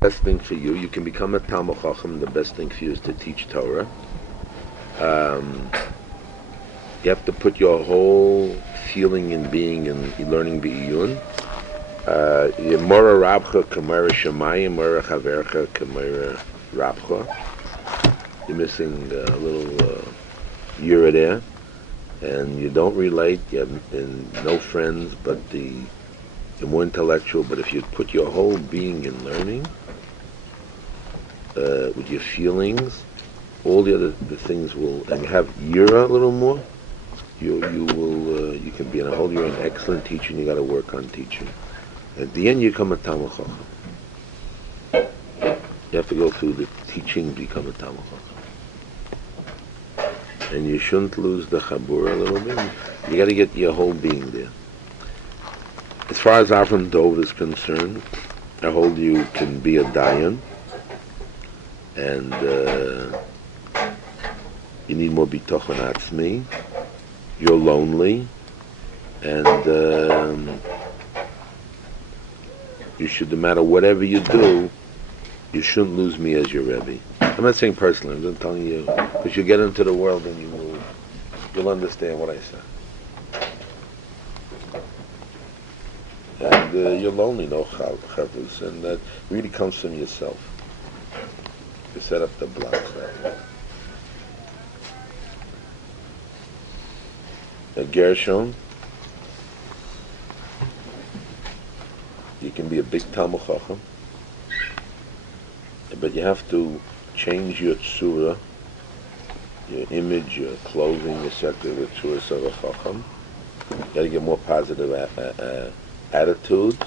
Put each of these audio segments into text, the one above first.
Best thing for you. You can become a Talmud Chacham. The best thing for you is to teach Torah. You have to put your whole feeling and being in learning B'iyun. Mora Rabcha Kamara Shemayim, Mora Chavercha Kamara Rabcha. You're missing a little Yura there, and you don't relate. You have no friends, but you're more intellectual. But if you put your whole being in learning, with your feelings, all the things will, and you have Yura a little more. You can be in a whole. You're an excellent teacher, and you got to work on teaching. At the end, you become a Talmud Chacham. You have to go through the teaching, become a Talmud Chacham. And you shouldn't lose the Chabura a little bit. You got to get your whole being there. As far as Avram Dov is concerned, I hold you can be a Dayan, and you need more Bitochon Atzmi. You're lonely, and you should, no matter whatever you do, you shouldn't lose me as your Rebbe. I'm not saying personally, I'm just telling you, because you get into the world and you'll understand what I said. And you're lonely, no chavus, and that really comes from yourself. You set up the blocks that way. Gershon, you can be a big Talmud Chacham, but you have to change your tzura, your image, your clothing, etc., the tzura of a Chacham. You got to get more positive attitudes,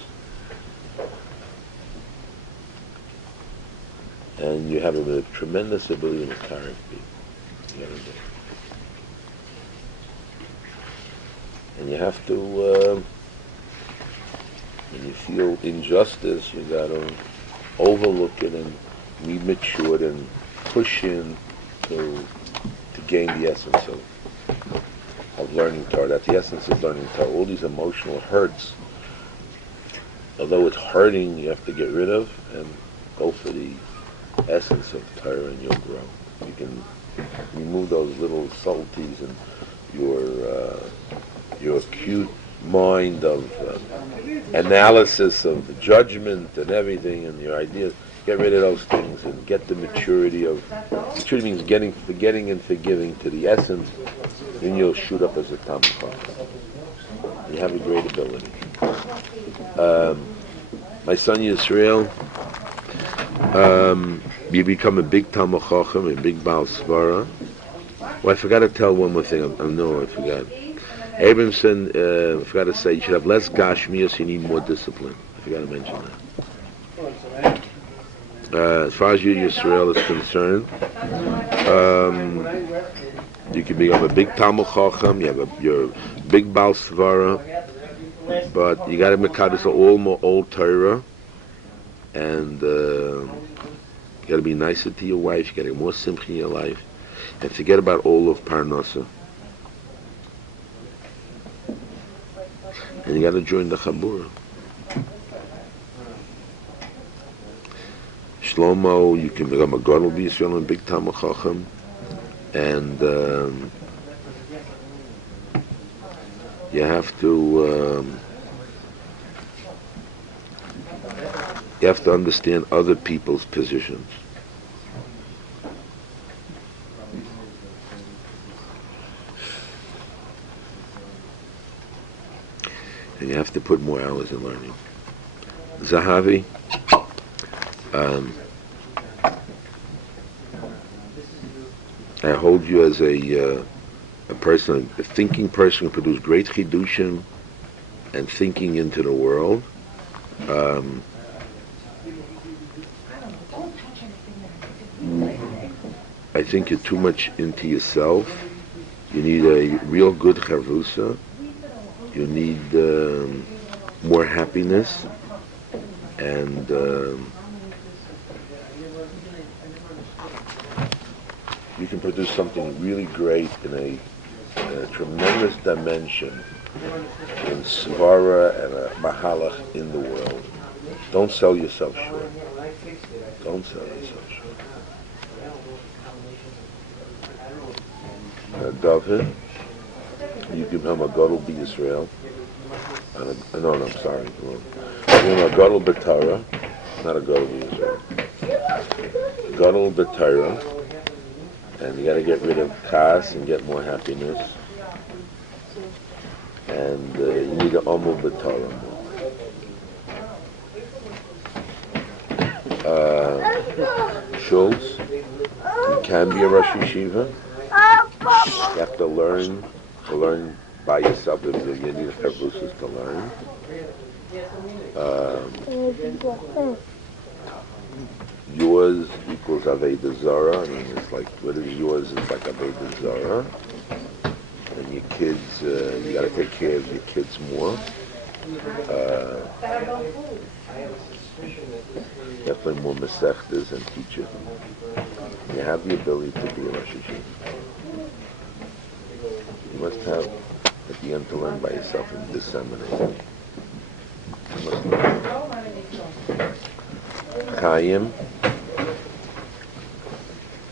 and you have a tremendous ability to carry people. You got to do. And you have to, when you feel injustice, you got to overlook it and be matured and push in to gain the essence of learning Torah. That's the essence of learning Torah. All these emotional hurts, although it's hurting, you have to get rid of and go for the essence of Torah, and you'll grow. You can remove those little subtleties and your acute mind of analysis of the judgment and everything and your ideas. Get rid of those things and get the maturity means forgetting and forgiving to the essence, then you'll shoot up as a Talmud Chacham. You have a great ability. My son Yisrael, you become a big Talmud Chacham, a big Baal Svara. Well, I forgot to tell one more thing. I forgot. Abramson, I forgot to say, you should have less Gashmias, you need more discipline. I forgot to mention that. As far as you, Yisrael, is concerned, you can become a big Talmud Chacham, you're a big Baal Svara, but you got to make this all Torah, and you got to be nicer to your wife, you got to get more simcha in your life, and forget about all of Parnasa. And you got to join the Chabura. Shlomo, you can become a Gadol B'Yisrael and big Talmud Chacham, and you have to understand other people's positions. And you have to put more hours in learning. Zahavi, I hold you as a person, a thinking person who produce great chidushim and thinking into the world. I think you're too much into yourself. You need a real good chavusa. You need more happiness, and you can produce something really great in a tremendous dimension in Svara and a Mahalach in the world. Don't sell yourself short. Don't sell yourself short. David, you give him a gadol b'Yisrael. No, I'm sorry. Give him a gadol b'Torah, not a gadol b'Yisrael. Gadol b'Torah, and you got to get rid of kas and get more happiness. And you need to omul b'Torah more. Schultz, you can be a Rosh Yeshiva. You have to learn by yourself. You need Chavrusis to learn. Yours equals Aveda Zara. I mean, it's like, what is yours? It's like Aveda Zara. And your kids, you got to take care of your kids more. Definitely more mesechtas and teachers. You have the ability to be a Rosh Yeshiva. You must have at the end to learn by yourself and disseminate. Chaim,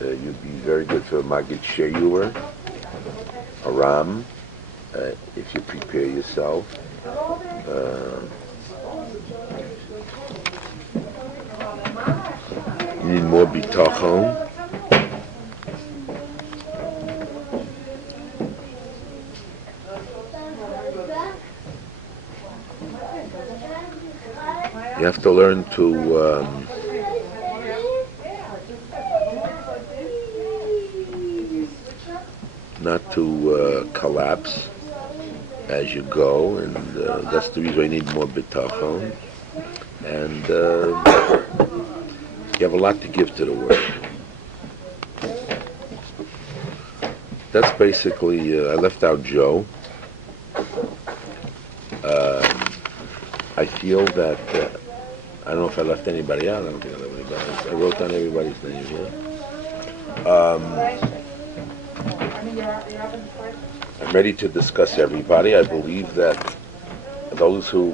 you'd be very good for Magid Shiur, Aram, if you prepare yourself. You need more bitachon. You have to learn to not to collapse as you go, and that's the reason I need more bitachon. And you have a lot to give to the world. That's basically, I left out Joe. I feel that, I don't know if I left anybody out. I don't think I left anybody else. I wrote down everybody's name here. I'm ready to discuss everybody. I believe that those who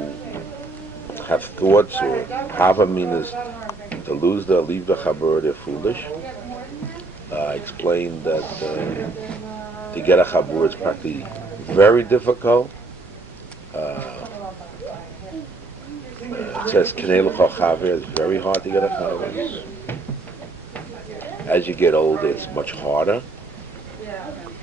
have thoughts or have a means to leave the chabur, they're foolish. I explained that to get a chabur is practically very difficult. It says Knei L'cha Chaver, it's very hard to get a chabur. As you get older, it's much harder,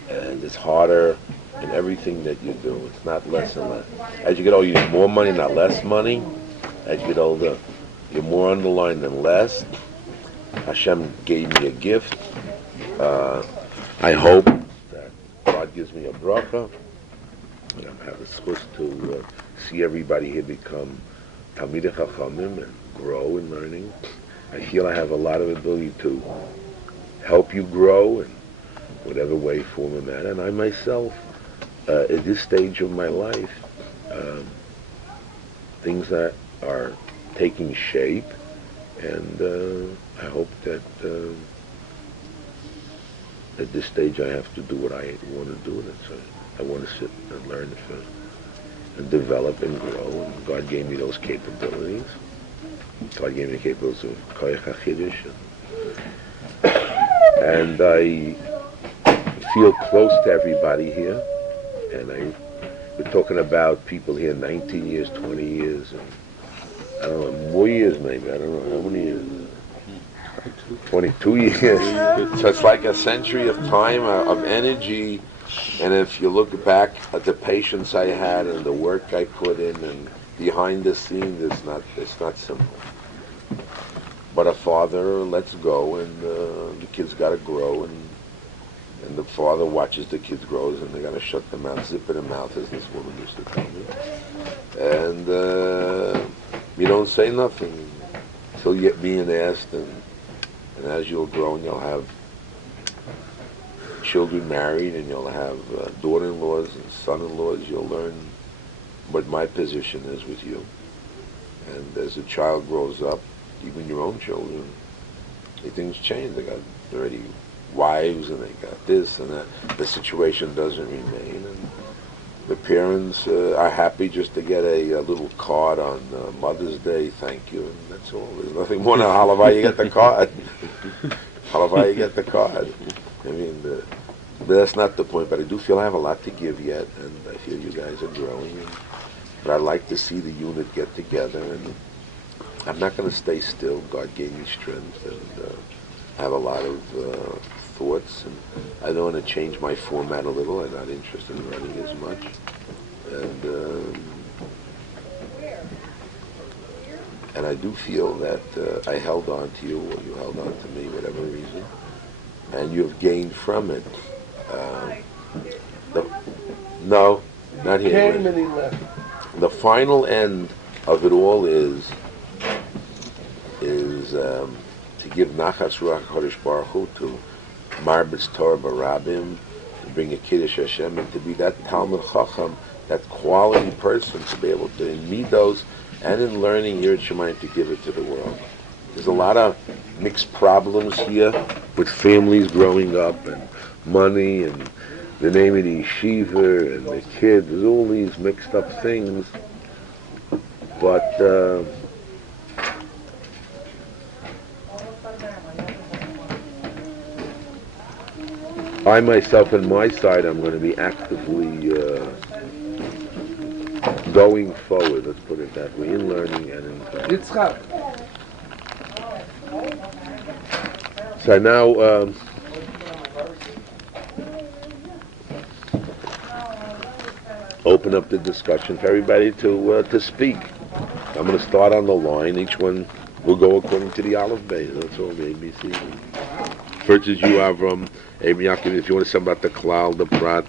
and it's harder in everything that you do. It's not less and less. As you get older, you need more money, not less money. As you get older, you're more on the line than less. Hashem gave me a gift. I hope that God gives me a bracha, and I'm supposed to see everybody here become Talmidei Chachamim and grow in learning. I feel I have a lot of ability to help you grow in whatever way, form, or manner. And I myself, at this stage of my life, things that are taking shape, and I hope that at this stage I have to do what I want to do. That's I want to sit and learn and develop and grow, and God gave me those capabilities. God gave me the capabilities of Koyach HaChiddush, and I feel close to everybody here, and we're talking about people here 19 years, 20 years, and I don't know, more years maybe, I don't know how many years. 22 years. So it's like a century of time, of energy, and if you look back at the patience I had and the work I put in and behind the scenes, it's not simple. But a father lets go, and the kids got to grow, and the father watches the kids grow, and they got to shut their mouth, zip in their mouth, as this woman used to tell me. And you don't say nothing until you get being asked, and as you'll grow and you'll have children married, and you'll have daughter-in-laws and son-in-laws, you'll learn what my position is with you. And as a child grows up, even your own children, things change. They got wives, and they got this and that. The situation doesn't remain, The parents are happy just to get a little card on Mother's Day, thank you, and that's all. There's nothing more than halavai, you get the card. Halavai, you get the card. I mean, but that's not the point, but I do feel I have a lot to give yet, and I feel you guys are growing. But I'd like to see the unit get together, and I'm not going to stay still. God gave me strength, and I have a lot of thoughts, and I don't want to change my format a little. I'm not interested in running as much, and I do feel that I held on to you, or you held on to me, whatever reason, and you've gained from it. No, not here. The final end of it all is to give Nachas Ruach HaKadosh Baruch Hu, to Marbitz Torah Barabim, to bring a Kiddush Hashem, and to be that Talmud Chacham, that quality person, to be able to, in Midos and in learning Yirat Shamayim, to give it to the world. There's a lot of mixed problems here with families growing up, and money, and the name of the yeshiva, and the kids. There's all these mixed up things. But I myself, on my side, I'm going to be actively going forward, let's put it that way, in learning and in practice. So now, open up the discussion for everybody to speak. I'm going to start on the line. Each one will go according to the Aleph Beis. That's all, the ABC. First is you, Avram. Abraham Yaakov, if you want to say about the Klal, the Prat,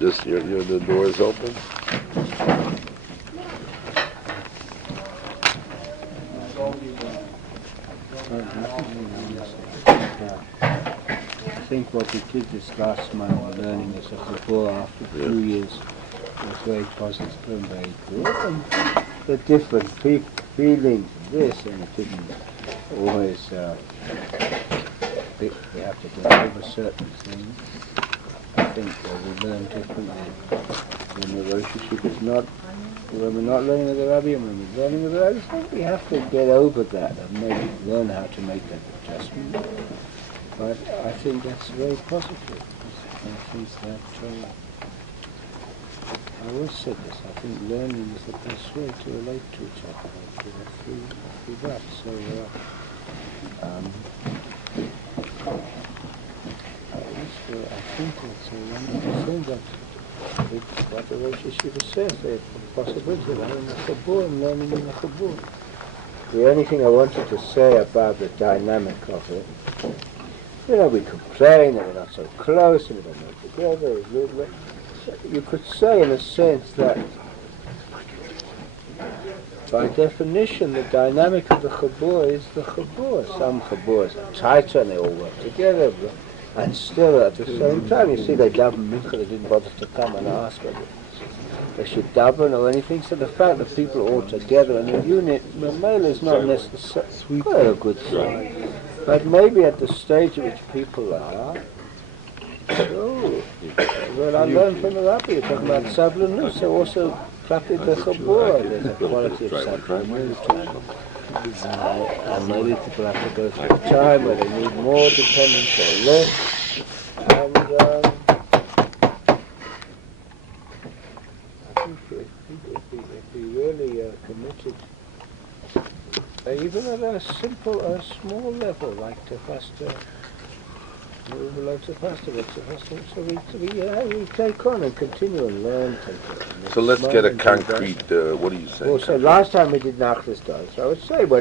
just the door is open. I think what we did this last month, learning as a Chabur after 2 years, was very positive and very good. And the different feelings of this, and it didn't always, we have to get over certain things. I think we learn differently when the relationship is not, when we're not learning with the Rabbi and when we're learning with the Rabbi. I think we have to get over that and maybe learn how to make that adjustment. But I think that's very positive. I think that, I always said this, I think learning is the best way to relate to each other, through that. So, I think it's a wonderful thing that what the Rosh Yeshiva says, the possibility of having a Chabur and learning in a Chabur. The only thing I wanted to say about the dynamic of it, we complain that we're not so close and we don't know together. You could say in a sense that by definition the dynamic of the Chabur is the Chabur. Some Chaburs are tighter and they all work together, and still at the same time, you see they daven mincha, they didn't bother to come and ask whether they should daven or anything. So the fact that people are all together in a unit, Mamela is not necessarily quite a good thing. But maybe at the stage at which people are, well, I learned from the Rabbi, you're talking about Sablanus, so also Klapi the Chabur, there's a quality of Sablanus. And maybe people have to go through a time where they need more dependence or less. And I think if we really committed, even at a small level, like Tefasta, so we take on and continue and learn. So let's get a concrete, what do you say? Well, so last time we did Nachlas Dal, so I would say if we're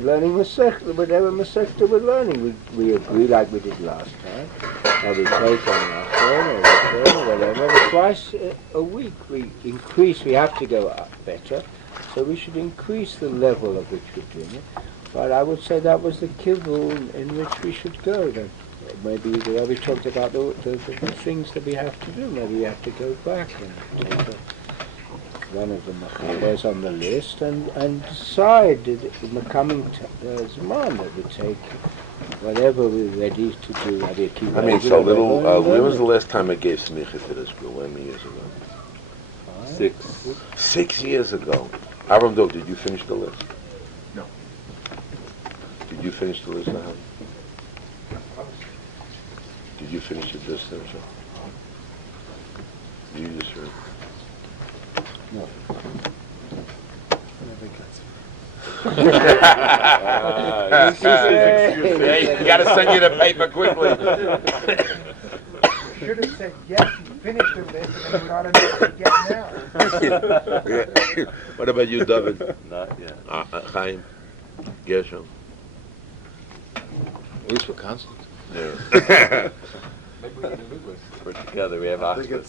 learning Masechta, whatever Masechta we're learning, we agree like we did last time, and we take on our phone or whatever, and twice a week we increase, we have to go up better, so we should increase the level of which we're doing it, but I would say that was the kivul in which we should go then. Maybe the Rabbi talked about the things that we have to do. Maybe we have to go back and take one of the machalas on the list and decide in the coming Zman that we take whatever we're ready to do. I mean, so little, when was the last time I gave smicha to this group? How many years ago? 6 years ago. Avram Dov, did you finish the list? No. Did you finish the list, Ahav? Did you finish it this time? You just heard. No. You gotta send you the paper quickly. Should have said yes, you finished the list, and then we ought to know what to get now. What about you, David? Not yet. Chaim? Gershom? At least for constant. Yeah. Maybe we get a new list. We're together, we have Oxford.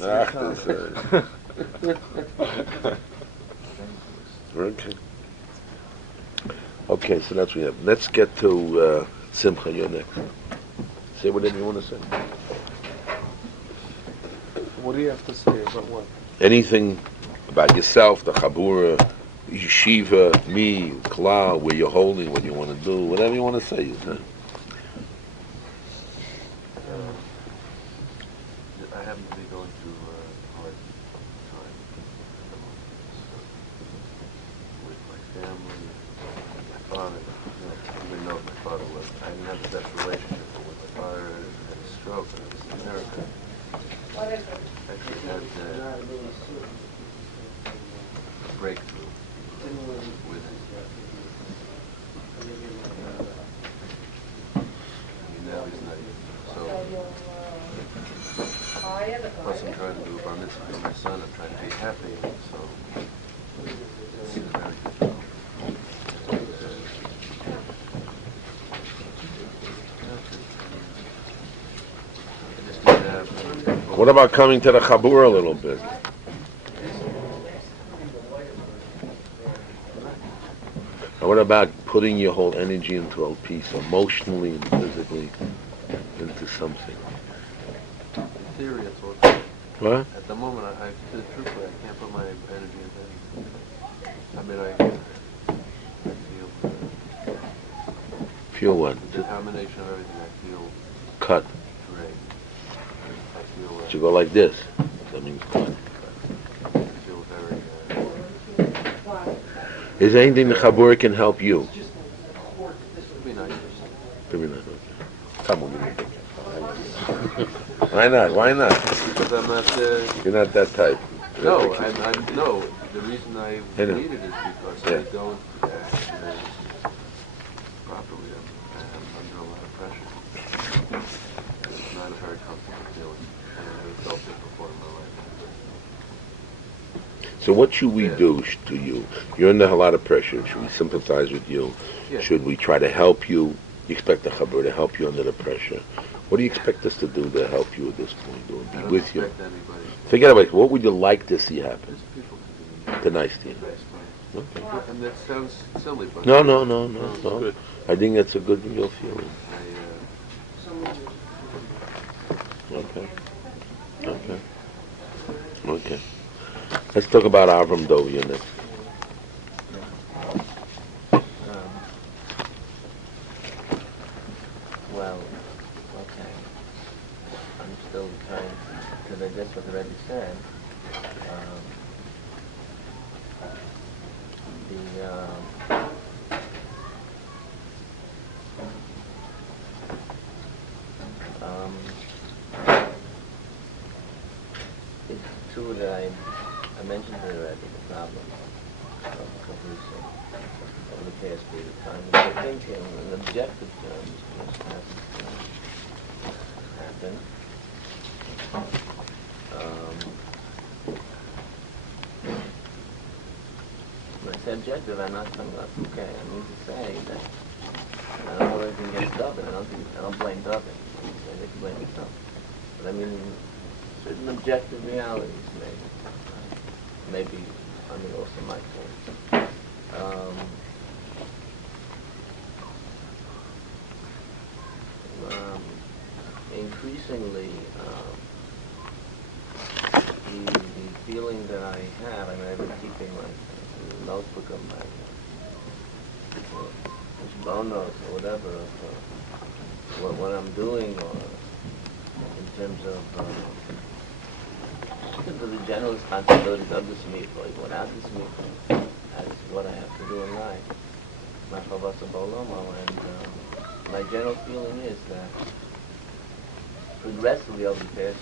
Okay. Okay, so that's what we have. Let's get to Simcha, you're next. Say whatever you want to say. What do you have to say about what? Anything about yourself, the Chabura, Yeshiva, me, Klal, where you're holding, what you want to do, whatever you want to say. Huh? I happen to be going through a hard time at the moment. So, with my family, my father, even though my father was, I didn't have the best relationship, but with my father, had a stroke, and I was in America. Actually had a breakthrough with it. Now he's not even, so, plus I'm trying to do a bar mitzvah for my son, I'm trying to be happy, so it's very difficult. What about coming to the Chabura a little bit? And what about putting your whole energy into a piece, emotionally and physically, into something? In theory, it's okay. What? At the moment, truthfully, I can't put my energy into anything. I mean, I Feel what? the combination of everything, I feel Cut. great. I feel, You go like this. That means cut. I feel very, Is there anything the Chabura can help you? it'd be nice. Maybe not. Okay. Come on, give me a picture. Why not? Why not? Because I'm not, You're not that type. no, no, the reason I I know. need it is because Yeah. I don't act properly. I'm under a lot of pressure. It's not a very comfortable feeling. I haven't felt it before in my life. So what should we do to you? You're under a lot of pressure. Should we sympathize with you? Yeah. Should we try to help you? You expect the Chabur to help you under the pressure. What do you expect us to do to help you at this point? Or I be don't with you? expect anybody. Forget about it. What would you like to see happen? Just people to be The nice to you. nice to me. Okay. And that sounds silly, but No. Good. I think that's a good real feeling. Okay. Let's talk about Avram Dovia next. Well, okay. I'm still trying to digest what the Rebbe said. It's true that I mentioned to the Rebbe the problem of producing over the past period of time. And I think in objective terms, this hasn't happened. When I say objective, I'm not talking about okay. I mean to say that I don't know anything against Dubbin. I don't blame Dubbin. I think you blame yourself. But I mean certain objective realities, maybe. Maybe I mean also my point. Increasingly, the feeling that I have, I mean, I've been keeping like a notebook of my bone notes or whatever of what I'm doing, or in terms of acceptance of the general responsibilities of this mikvah. Without this mikvah, that's what I have to do in life. And my general feeling is that progressively over the past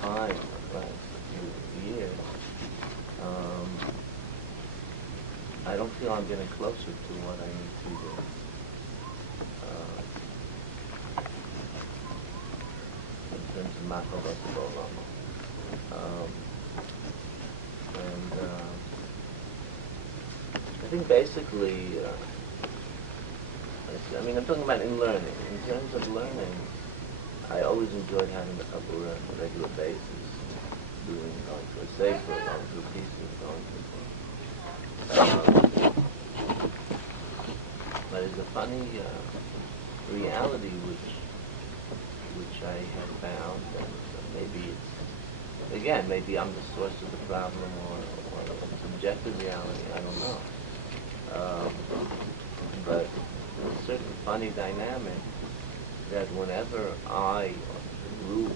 time, last few years, I don't feel I'm getting closer to what I need to do. In terms of Machavas Bolama. And I think basically, I mean, I'm talking about in learning. In terms of learning, I always enjoyed having the Kabbalah on a regular basis, going to a sefer, going to a pieces, going to but it's a funny reality which I have found, and maybe I'm the source of the problem, or it's objective reality, I don't know. But there's a certain funny dynamic that whenever I, or the group,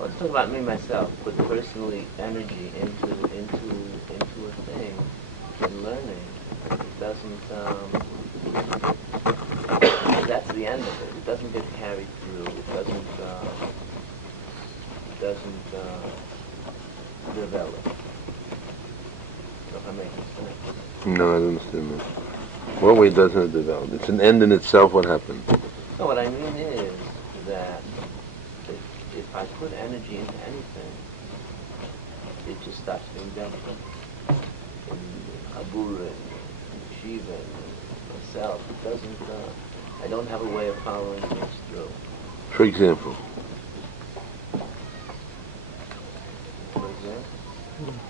let's talk about me myself, put personally energy into a thing in learning, it doesn't, that's the end of it. It doesn't get carried through. It doesn't develop. If I'm making sense. No, I don't understand that. What way doesn't it develop? It's an end in itself. What happened? No, what I mean is that if I put energy into anything, it just stops being done. In Abura, in Yeshiva, in myself, it doesn't, I don't have a way of following things through. For example?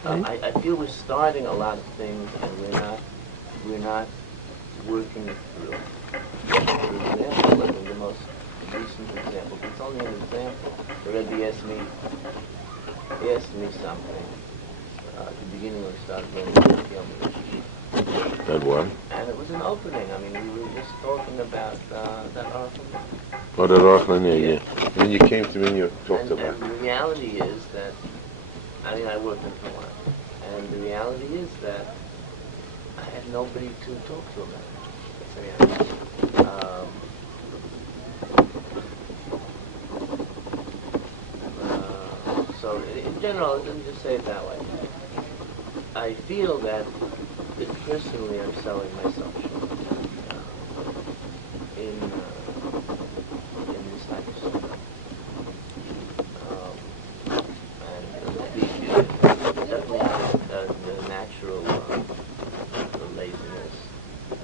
I feel we're starting a lot of things and we're not working it through. For example, like the most recent example, it's only an example. The Rabbi asked me something at the beginning when we started learning That what? and it was an opening. I mean, we were just talking about that article. Oh, that Archman, yeah. And then you came to me and you talked about And the reality is that, I mean, I worked in Torah, and the reality is that I had nobody to talk to about it. That's the reality. So in general, let me just say it that way. I feel that personally I'm selling myself short in this type of stuff. And maybe definitely the natural laziness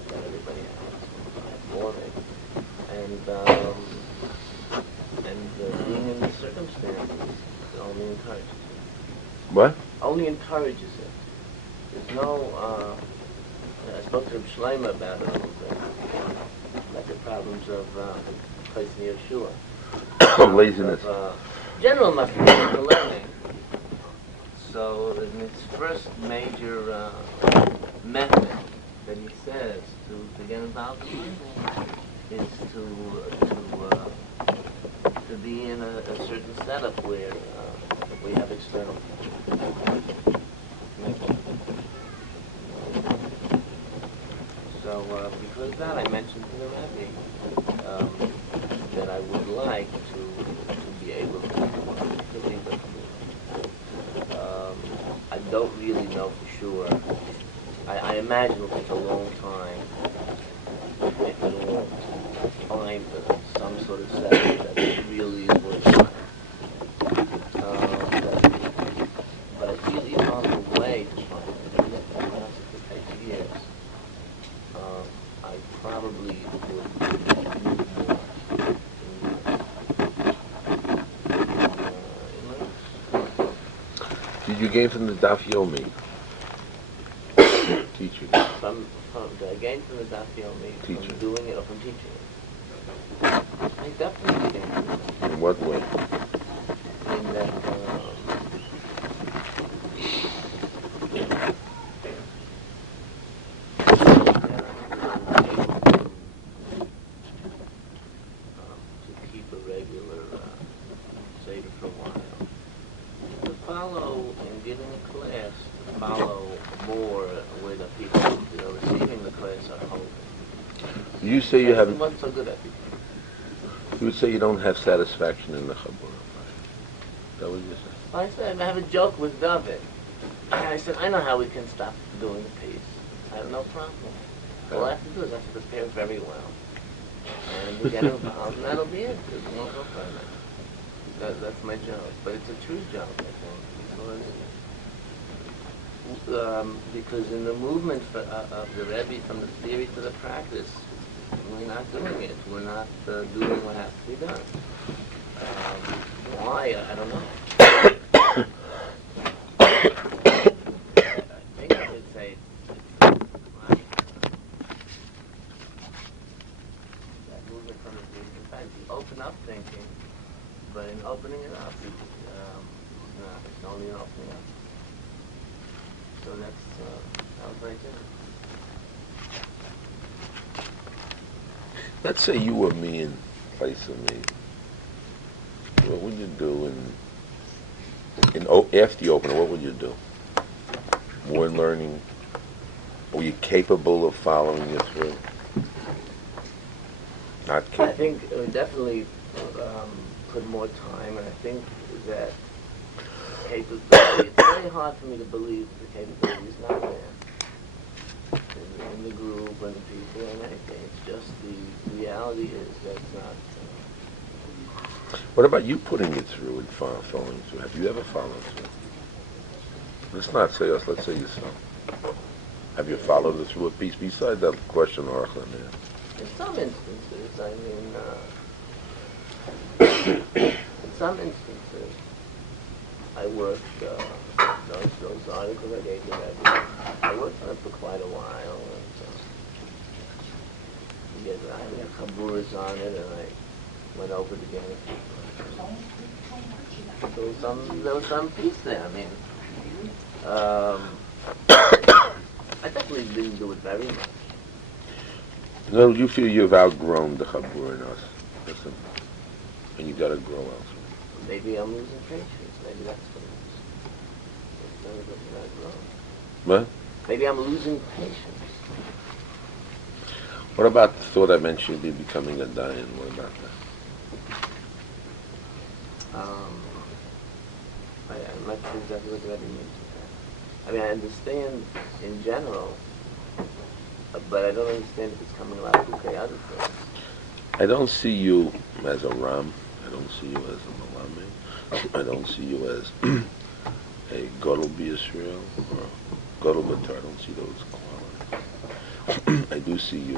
that everybody has. I have more of it. And being in these circumstances, it only encourages it. What? Only encourages it. There's no, I spoke to Rabbi Shlomo about it a little bit, about the problems of place near Shiur. Laziness. General mathematical learning. So in its first major method that he says to get involved in learning is to be in a certain setup where we have external. So because of that, I mentioned to the Rabbi that I would like to be able to leave it. I don't really know for sure. I imagine it'll take a long time if it will find some sort of setting that really is worthwhile. But I feel even on the way to find it, if it takes years, I probably would move more in Did you gain from the Daf Yomi? Teaching. From I gained from the Daf Yomi, Teaching. from doing it or from teaching it. I definitely gained from it. In what way? In that to keep a regular Seder for a while. follow in giving a class, follow more where the people who are receiving the class are holding. You say you have. It wasn't so good at it. You would say you don't have satisfaction in the Chabura. Is that what you say? I said, I have a joke with David. I said, I know how we can stop doing the piece. I have no problem. All I have to do is I have to prepare very well. And we get involved, and that'll be it. There's no further. That's my joke. But it's a true joke, I think. Because in the movement of the Rebbe from the theory to the practice, we're not doing it. We're not doing what has to be done. Why? I don't know. I think I could say that movement from the theory. Sometimes you open up thinking, but in opening it up, it's only an opening up. So that was right there. Let's say you were me in place of me. What would you do after you open it? What would you do? More learning? Were you capable of following it through? Not I capable. think definitely put more time, and I think that capability, it's very hard for me to believe the capability is not there in the group and the people and anything. It's just the reality is that it's not. What about you putting it through and following through? Have you ever followed through? Let's not say us, let's say yourself. Have you followed it through a piece beside that question Archlan asked? In some instances, I mean, in some instances, I worked, those articles I gave you, I worked on it for quite a while, and I had chaburas on it, and I went over it again. There was some piece there, I mean, I definitely didn't do it very much. No, you feel you've outgrown the Chabur in us. Listen, and you got to grow elsewhere. Maybe I'm losing patience. Maybe that's what it is. What? Maybe I'm losing patience. What about the thought I mentioned, you becoming a Dayan? What about that? I'm not sure exactly what the Rebbe means with that. I mean, I understand in general, but I don't understand if it's coming out of Kukei other things. I don't see you as a Ram. I don't see you as a Malame. I don't see you as a Godel B'Yisrael or Godel B'Tar. I don't see those qualities. I do see you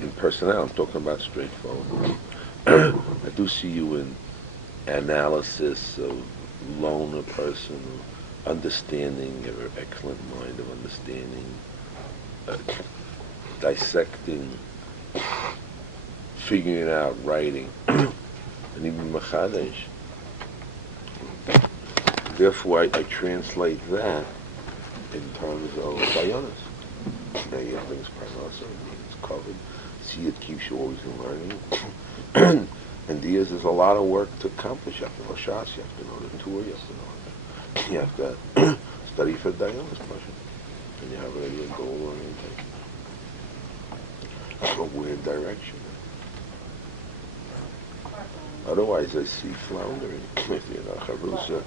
in personnel. I'm talking about straightforward. I do see you in analysis of loan a person, understanding, your excellent mind of understanding, dissecting, figuring it out, writing, and even Machadesh. Therefore, I translate that in terms of Dayanas. Daya brings Parnasa, it's covered. See, it keeps you always in learning. And Diaz, there's a lot of work to accomplish. You have to know Shas, you have to know the Torah, you have to know that. You have to study for Dayanas question. And you have already a goal orientation. A weird direction. Otherwise, I see floundering. If you're not Charusa,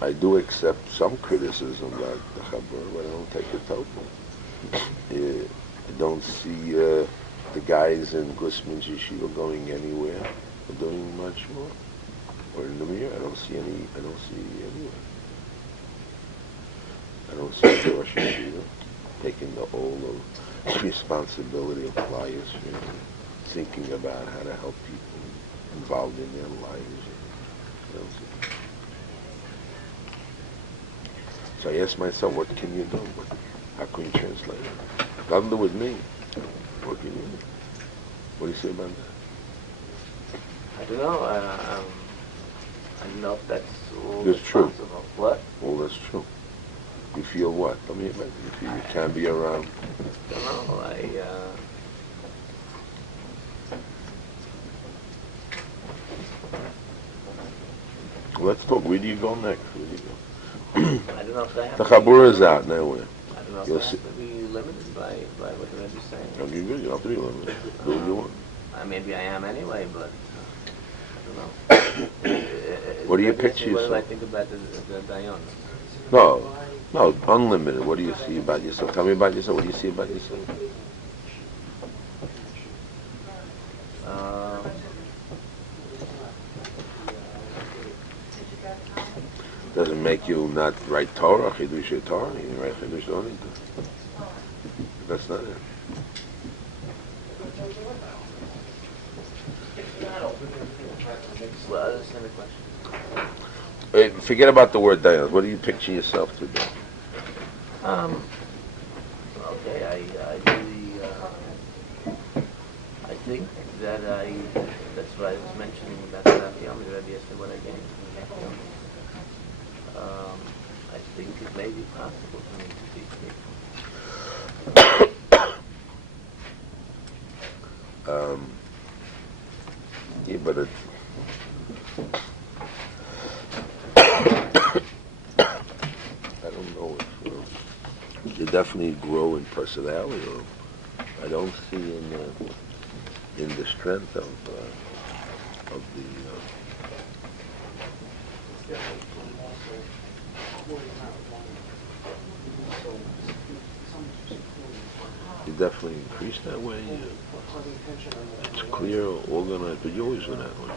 I do accept some criticism about the Chabur, but I don't take it totally. I don't see the guys in Gusman's Yeshiva going anywhere or doing much more. Or in the mirror, I don't see anywhere. I don't see the Rosh Yeshiva taking the whole of responsibility of players, thinking about how to help people involved in their lives. I don't see. So I asked myself, what can you do? How can you translate it? Nothing to do with me. What can you do? What do you say about that? I don't know. I don't know if that's all That's true. responsible. What? Well, that's true. You feel what? Tell me about it. You feel you can't be around. I don't know. let's talk. Where do you go next? Where do you go? I don't know if they have The to Chabura is out now. Where? I don't know if You'll they see. have to be limited by what the Rebbe's saying. I'll give you. You don't have to be limited. Do what you want. Maybe I am anyway, but I don't know. What do you Rebbe picture said, what do I yourself? think about the Tziyon? No, unlimited. What do you see about yourself? Tell me about yourself. What do you see about yourself? Doesn't make you not write Torah, Chidush Torah. You can write Chidush Torah. That's not it. Well, I understand the question. Forget about the word Dayan. What do you picture yourself to be? Okay, I really, I think that that's what I was mentioning about the Rabbi yesterday when I came. I think it may be possible for me to teach people. Yeah, but it. I don't know if you definitely grow in personality. Or I don't see in the strength of the. You definitely increase that way. It's clear, organized, but you always were that way.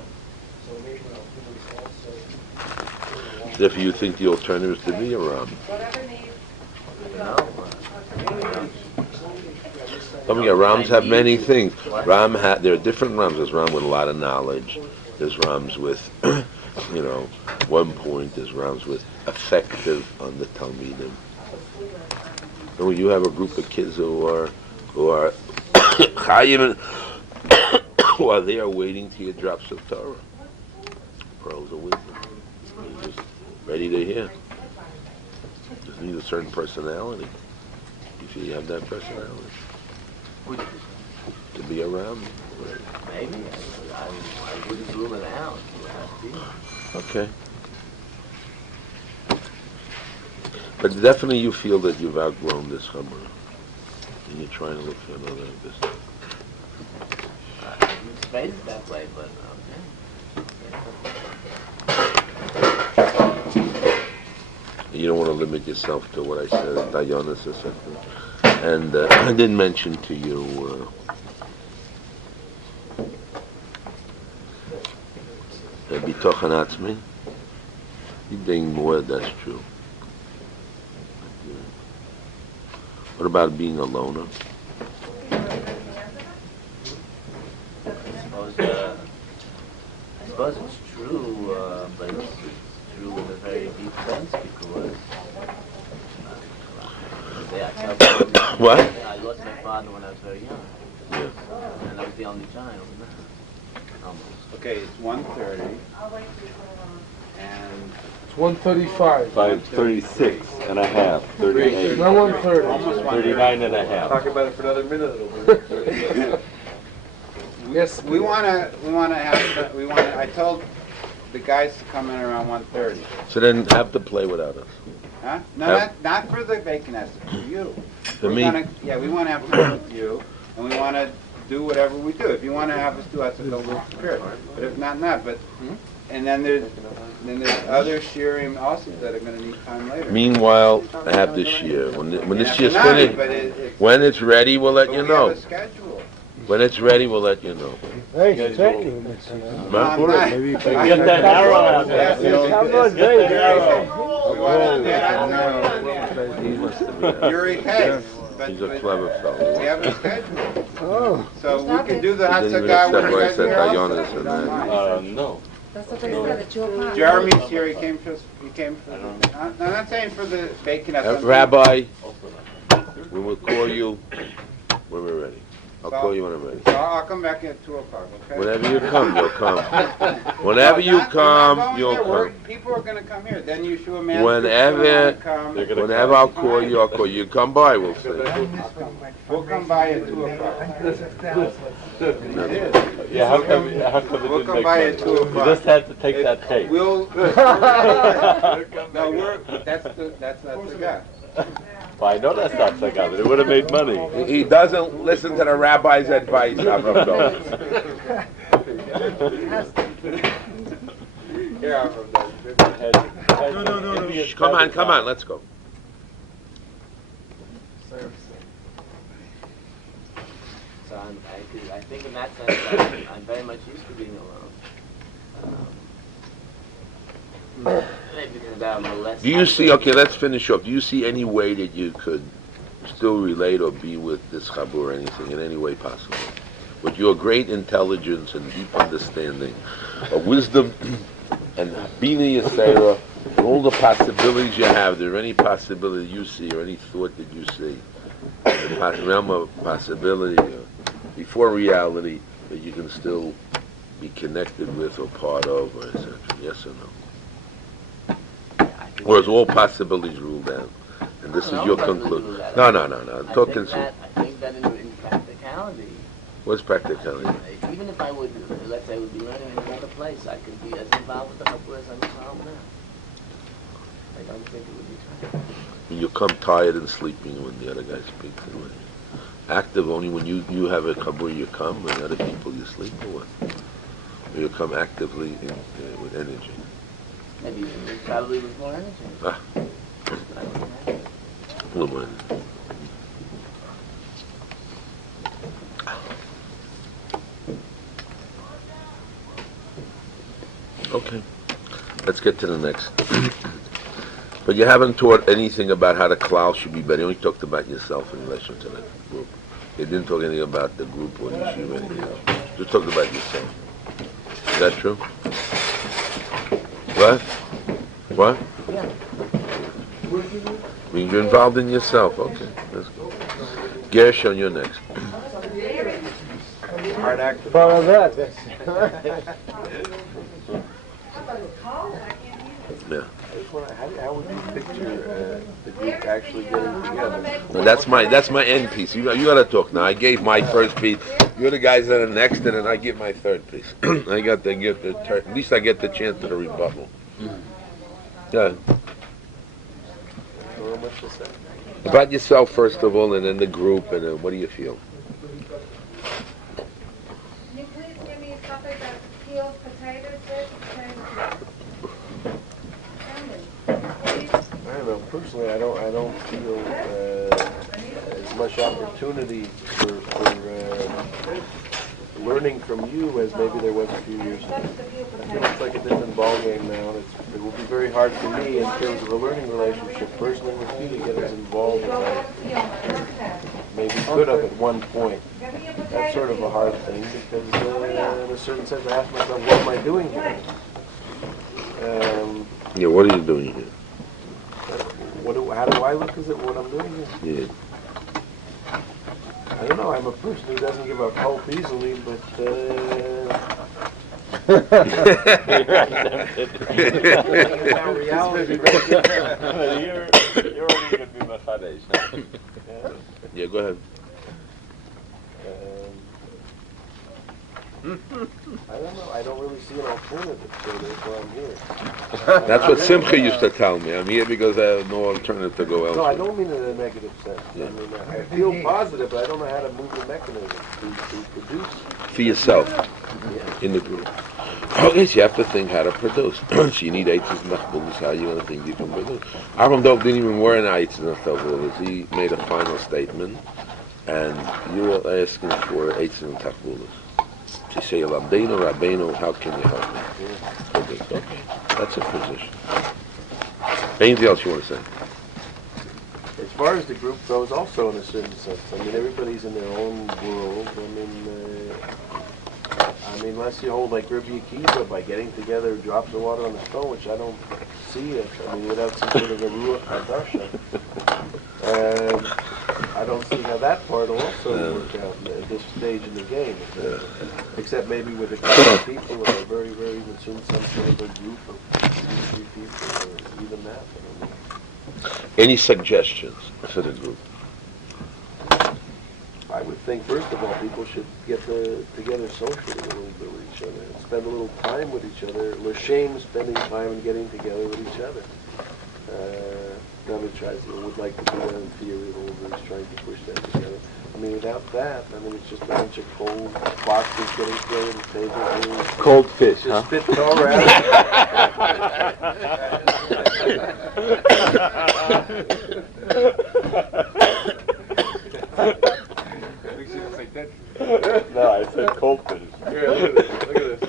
Therefore, you think the alternative is to be a Ram. Don't forget, Rams have many things. There are different Rams. There's Ram with a lot of knowledge. There's Rams with, 1 point. There's Rams with effective on the Talmidim. So you have a group of kids who are Chayim, who are there waiting to hear drops of Torah, pearls of wisdom. You're just ready to hear. Just need a certain personality. You feel you have that personality to be around. Maybe. I wouldn't rule it out. Okay. But definitely you feel that you've outgrown this Chabura, and you're trying to look for another business. It's phrased that way, but You don't want to limit yourself to what I said, Dayanis or something. And I didn't mention to you, Bitochen Atzmi. You're doing more, that's true. What about being a loner? I suppose it's true, but it's true in a very deep sense because What? I lost my father when I was very young, and I was the only child. Almost. Okay, it's 1:30, and It's 1:35. 5:36 and a half, 38, Not 1:30. almost 39 and a half. Talk about it for another minute. Yes, We want to have. I told the guys to come in around 1:30. So then have to play without us. Huh? No, Have- not for the bacon essence. For you. For We're me? we want to have time with you, and we want to do whatever we do. If you want to have us do it, we'll prepared. But if not. But and then there's other shiurim also that are going to need time later. Meanwhile, I have this year. When this Yeah, year's tonight, finished, but when it's ready, we'll let but you we know. have a schedule. When it's ready, we'll let you know. Hey, checking. No, I'm not. Maybe you can Get that arrow out Yeah, there. so- Come on, Get that arrow. We want to He wants to be Yuri Hayes. He's a clever We fellow. have a schedule. Oh, So we can do the He hot didn't even cigar accept when what I he's said, here also. Dayanis and Don't that. mind. No. That's what they said at 2 o'clock. Jeremy's here, he came for I'm not saying for the bacon. Rabbi, we will call you when we're ready. I'll call you when I'm ready. So I'll come back at 2 o'clock, okay? Whenever you come, you'll come. No, Whenever you I'm not come, going you'll there. come. People are gonna come here. Then Yeshua man. Whenever I'll call you, I'll call you. You come by, we'll see. We'll come by at 2 o'clock. Yeah, how come it We'll didn't come make by money? at 2 You o'clock. just had to take that tape. We'll. No, that's not the guy. Well, I know that's not Sagat, but it would have made money. He doesn't listen to the rabbi's advice, Avram Dov. Yeah, Come on, let's go. So I think in that sense, I'm very much used to being alone. Maybe because I'm less. Do you see, okay, let's finish off. Do you see any way that you could still relate or be with this chabur or anything in any way possible? With your great intelligence and deep understanding of wisdom and being a Yisera, and all the possibilities you have, there any possibility you see or any thought that you see, the realm of possibility before reality that you can still be connected with or part of, or etc. Yes or no? Or is all possibilities ruled out? And this is your conclusion. No. I'm talking. I think that in practicality. What's practicality? Even if I would, let's say, I would be learning in another place, I could be as involved with the chabur as I'm involved now. I don't think it would be time. You come tired and sleeping when the other guy speaks. Active only when you have a chabur, you come, and other people you sleep, or what? Or you come actively with energy. Maybe probably with more energy. I don't know. A little more energy. Okay, let's get to the next. But you haven't taught anything about how the klal should be better. You only talked about yourself in relation to the group. You didn't talk anything about the group or Yeshiva or anything else. You talked about yourself. Is that true? What? Yeah. I mean, you're involved in yourself. Okay, let's go. Gershon, you're next. hard act. Follow that. Yeah. How would you picture the group actually getting together? Well, that's my end piece. You got to talk now. I gave my first piece. You're the guys that are next, and then I give my third piece. At least I get the chance to the rebuttal. Yeah. About yourself first of all, and then the group, and then what do you feel? Can you please give me something that peels potatoes with I don't know. Personally, I don't feel as much opportunity for learning from you as maybe there was a few years ago. I feel it's like a different ballgame now, and it will be very hard for me in terms of a learning relationship personally with you to get as involved as I maybe could have at one point. That's sort of a hard thing because in a certain sense I ask myself, what am I doing here? Yeah, what are you doing here? How do I look at what I'm doing here? Yeah. I don't know. I'm a person who doesn't give up hope easily, but Now reality. You're only going to be Machadesh. Yeah, go ahead. I don't know. I don't really see an alternative, so therefore I'm here. That's what Simcha used to tell me. I'm here because I have no alternative to go No, elsewhere. I don't mean it in a negative sense. Yeah. I mean, I feel positive, but I don't know how to move the mechanism to produce. For yourself, in the group. Okay, so you have to think how to produce. So you need eitzes and nachbulis, how you want to think you can produce. Avram Dov didn't even wear an eitzes and nachbulis. He made a final statement, and you were asking for eitzes and nachbulis. So you say, Rabbeinu, Rabbeinu, how can you help me? Okay, that's a position. Anything else you want to say? As far as the group goes, also in a certain sense, I mean, everybody's in their own world. I mean, unless you hold like Rabbi Akiva by getting together drops of water on the stone, which I don't see it. I mean, without some sort of a ruach hadasha, I don't see how that part will also work out at this stage in the game. Except maybe with a couple of people or a very, very, soon some sort of a group of 2-3 people or even that. I don't know. Any suggestions for the group? I would think, first of all, people should get together socially a little bit with each other, and spend a little time with each other. L'shem spending time and getting together with each other. Rabbi would like to do that in theory a little bit. He's trying to push that together. I mean, without that, it's just a bunch of cold boxes getting thrown on the table. Cold fish, Just spit Torah No, I said cold fish. Here, look at this.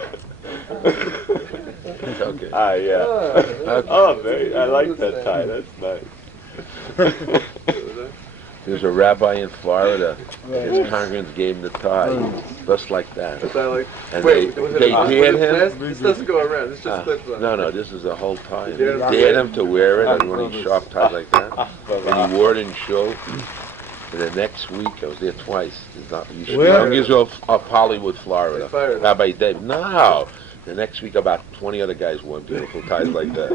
Okay. Ah, yeah. Oh, very, I like that tie. That's nice. There's a rabbi in Florida, and his congregants gave him the tie, just like that. And Wait, they dared him. This doesn't go around. This just clips on. No, this is a whole tie. And dared they him? dared him to wear it, and when he sharp tied like that, and he wore it in shul. And the next week, I was there twice. Young Israel of Hollywood, Florida. Rabbi Dave. No. The next week, about 20 other guys wore beautiful ties like that.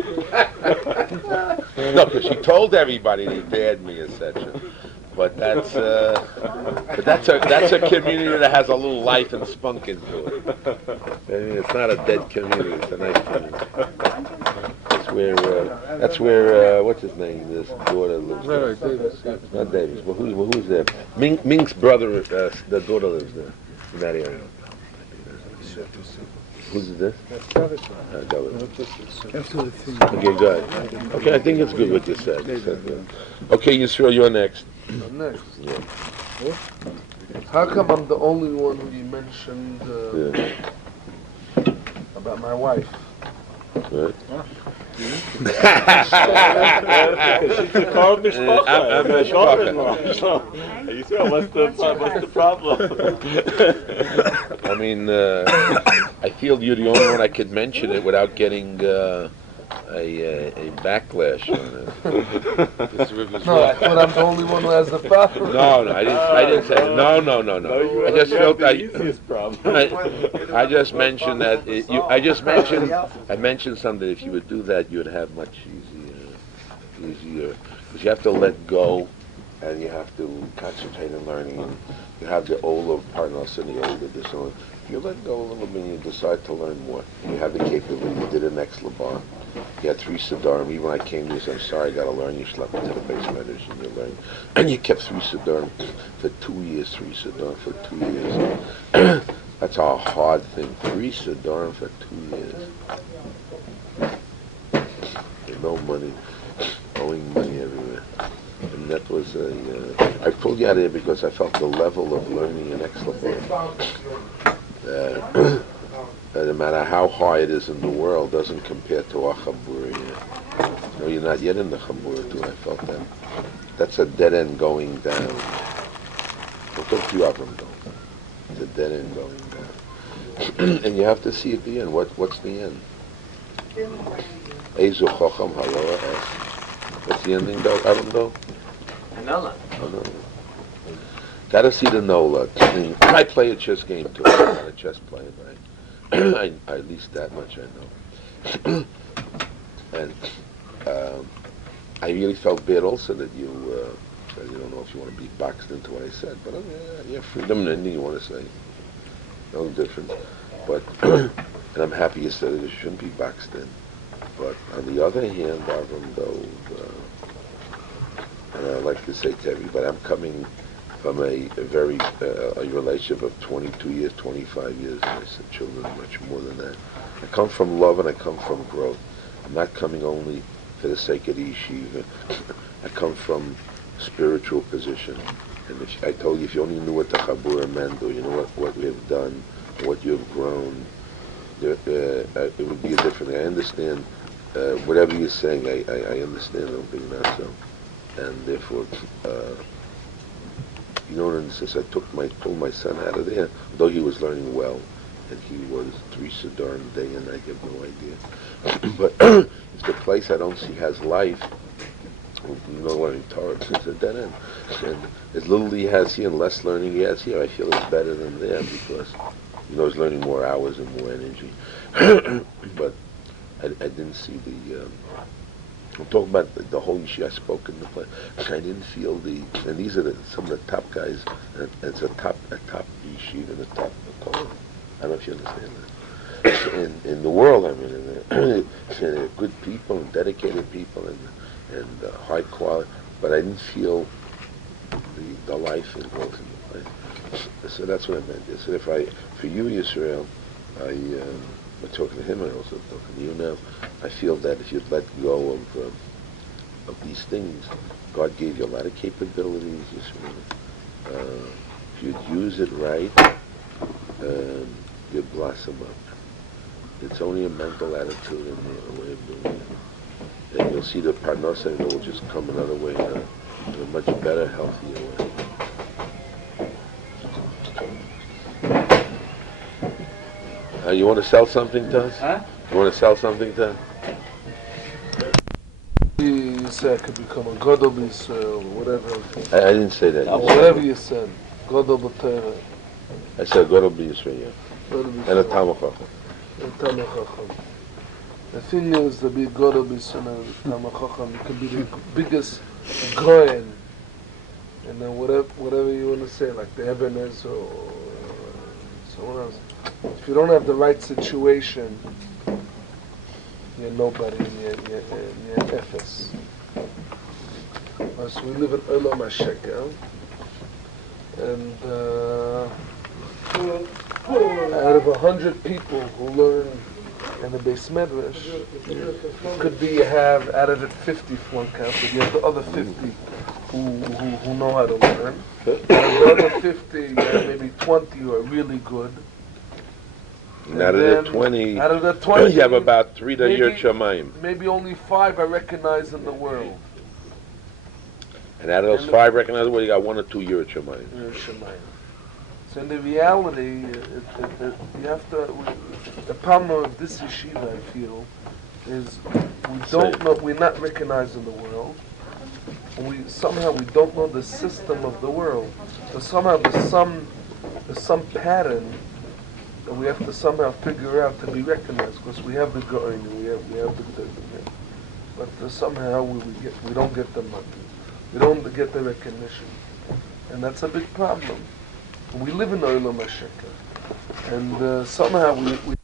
No, because she told everybody they dared me, etc. But that's a community that has a little life and spunk into it. I mean, it's not a dead community; it's a nice community. That's where what's his name? This daughter lives there. Not Davis. Well, who's there? Mink's brother, the daughter lives there in that area. Who's this? Go with it. Okay, good. Okay, I think it's good what you said. Okay, Yisrael, you're next. I'm next. Yeah. How come I'm the only one who you mentioned about my wife? Right. She's a Torah mishpacha. I'm a daughter-in-law. You see, what's the problem? I mean, I feel you're the only one I could mention it without getting a backlash on it. No, I thought I'm the only one who has the problem. No, I didn't say no. I just felt the easiest problem. I just mentioned that I mentioned something. If you would do that, you would have much easier. Because you have to let go, and you have to concentrate on learning. And you have the older partners and the older this one. If you let go a little bit, and you decide to learn more. You have the capability. You did an excellent bar. You had 3 Siddurim. Even when I came to you, said, I'm sorry, I got to learn. You slept into the base matters and you learned. And you kept 3 Siddurim for 2 years, 3 Siddurim for 2 years. That's a hard thing. 3 Siddurim for 2 years. With no money, owing money everywhere. And that was I pulled you out of there because I felt the level of learning an excellent bar. No matter how high it is in the world, doesn't compare to a chabur yet. No, you're not yet in the chabur too. I felt that. That's a dead end going down. Don't talk to you of them though. It's a dead end going down. And you have to see at the end. What's the end? Ezu chacham haloa es. What's the ending though? Adam though? Nola. Oh no. Gotta see the Nola. I play a chess game too. I'm not a chess player, but at least that much I know. And I really felt bad also that you don't know if you want to be boxed into what I said, but you have freedom and anything you want to say. No different. But, and I'm happy you said it, you shouldn't be boxed in. But on the other hand, Avram, though, and I like to say to everybody, I'm coming from a very a relationship of 22 years, 25 years, and I said children, much more than that. I come from love and I come from growth. I'm not coming only for the sake of the yeshiva. I come from spiritual position. And if I told you, if you only knew what the Chabura meant, or you know what we have done, what you have grown, it would be a different. I understand whatever you're saying. I understand. I don't think not so. And therefore, you know, in since I pulled my son out of there, though he was learning well, and he was 3 Siddurim a day, and I have no idea. But if the place I don't see has life, learning Torah, it's a dead end. And as little he has here and less learning he has here, I feel it's better than there because, he's learning more hours and more energy. But I didn't see I'm talking about the whole yeshiva. I spoke in the place. I didn't feel and these are some of the top guys, and it's a top yeshiva and a top Torah. I don't know if you understand that. In the world, I mean, and they're good people and dedicated people and high quality, but I didn't feel the life involved in the place. So that's what I meant. I said, for you, Yisrael, I'm talking to him and also talking to you now, I feel that if you'd let go of these things, God gave you a lot of capabilities, Yisrael. If you'd use it right, you'd blossom up. It's only a mental attitude and a way of doing it. And you'll see the parnasa, and it will just come another way, in a much better, healthier way. You want to sell something to us? Huh? You want to sell something to us? You said could become a Gadol B'Yisrael, whatever. I didn't say that. Whatever you said. Gadol B'Torah. I said Gadol B'Yisrael, yeah. Gadol And a B'Yisrael. Talmid Chacham. And Talmid Chacham. The thing is, to be Gadol B'Yisrael and Talmid Chacham, you can be the biggest Goyen. And then whatever you want to say, like the Ebenezer or someone else. If you don't have the right situation, you're nobody and you're Ephes. So we live in Olam HaShekel, and out of 100 people who learn in the Beis Medrash, could be you have out of it 50 flunk out, but you have the other 50 who know how to learn. Out of the other 50, you have maybe 20 who are really good. And out of the 20, out of the 20, you have about 3 that maybe- are Shamayim. Maybe only 5 are recognized in the world. And out of those 5 recognized, well, you got 1 or 2 Yerit Shamayim. in Shemayim. So in the reality, you have to. The problem of this yeshiva, I feel, is we don't know. We're not recognized in the world, and we don't know the system of the world. So somehow there's some pattern that we have to somehow figure out to be recognized, because we have the Goin, we have the Gdolim, but somehow we don't get the money, we don't get the recognition, and that's a big problem. We live in Olam HaShekel, and somehow we